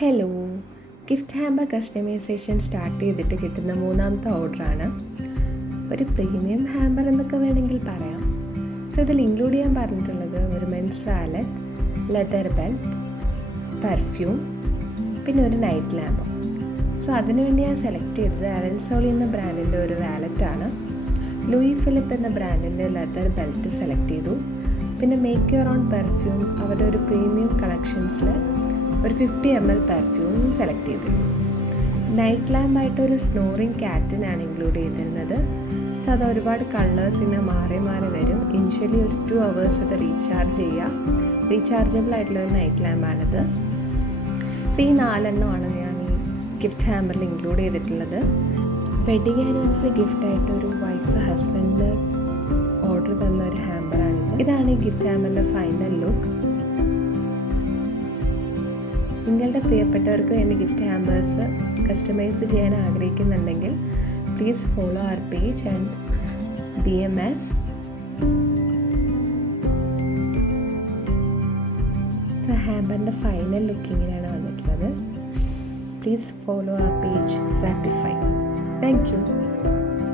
Hello, gift hamper customisation start ചെയ്തിട്ട് കിട്ടുന്ന മൂന്നാമത്തെ ഓർഡറാണ്. ഒരു പ്രീമിയം ഹാമ്പർ എന്നൊക്കെ വേണമെങ്കിൽ പറയാം. സോ ഇതിൽ ഇൻക്ലൂഡ് ചെയ്യാൻ പറഞ്ഞിട്ടുള്ളത് ഒരു men's wallet, leather belt, perfume, പിന്നെ ഒരു നൈറ്റ് ലാമ്പ്. സോ അതിനുവേണ്ടി ഞാൻ സെലക്ട് ചെയ്തത് അലൻസോളി എന്ന ബ്രാൻഡിൻ്റെ ഒരു വാലറ്റാണ്. ലൂയി ഫിലിപ്പ് എന്ന ബ്രാൻഡിൻ്റെ ലെതർ ബെൽറ്റ് സെലക്ട് ചെയ്തു. പിന്നെ മേക്ക് യുവർ ഓൺ പെർഫ്യൂം അവരുടെ ഒരു പ്രീമിയം കളക്ഷൻസിൽ ഒരു 50 ml പെർഫ്യൂം സെലക്ട് ചെയ്തിരുന്നു. നൈറ്റ് ലാമ്പായിട്ട് ഒരു സ്നോറിങ് ക്യാറ്റിനാണ് ഇൻക്ലൂഡ് ചെയ്തിരുന്നത്. സോ അത് ഒരുപാട് കളേഴ്സ് ഇങ്ങനെ മാറി മാറി വരും. ഇനിഷ്യലി ഒരു 2 hours അത് റീചാർജ് ചെയ്യുക. റീചാർജബിൾ ആയിട്ടുള്ള ഒരു നൈറ്റ് ലാമ്പാണിത്. സോ ഈ 4 എണ്ണമാണ് ഞാൻ ഈ ഗിഫ്റ്റ് ഹാമ്പറിൽ ഇൻക്ലൂഡ് ചെയ്തിട്ടുള്ളത്. വെഡിങ് ആനിവേഴ്സറി ഗിഫ്റ്റായിട്ട് ഒരു വൈഫ് ഹസ്ബൻഡ് ഓർഡർ തന്ന ഒരു ഹാമ്പറാണിത്. ഇതാണ് ഈ ഗിഫ്റ്റ് ഹാമ്പറിൻ്റെ ഫൈനൽ ലുക്ക്. നിങ്ങളുടെ പ്രിയപ്പെട്ടവർക്ക് വേണ്ടി ഗിഫ്റ്റ് ഹാമ്പേഴ്സ് കസ്റ്റമൈസ് ചെയ്യാൻ ആഗ്രഹിക്കുന്നുണ്ടെങ്കിൽ please follow our page and DM us. So ഹാമ്പറിൻ്റെ ഫൈനൽ ലുക്കിങ്ങിനാണ് വന്നിട്ടുള്ളത്. Please follow our page Wrappify. Thank U.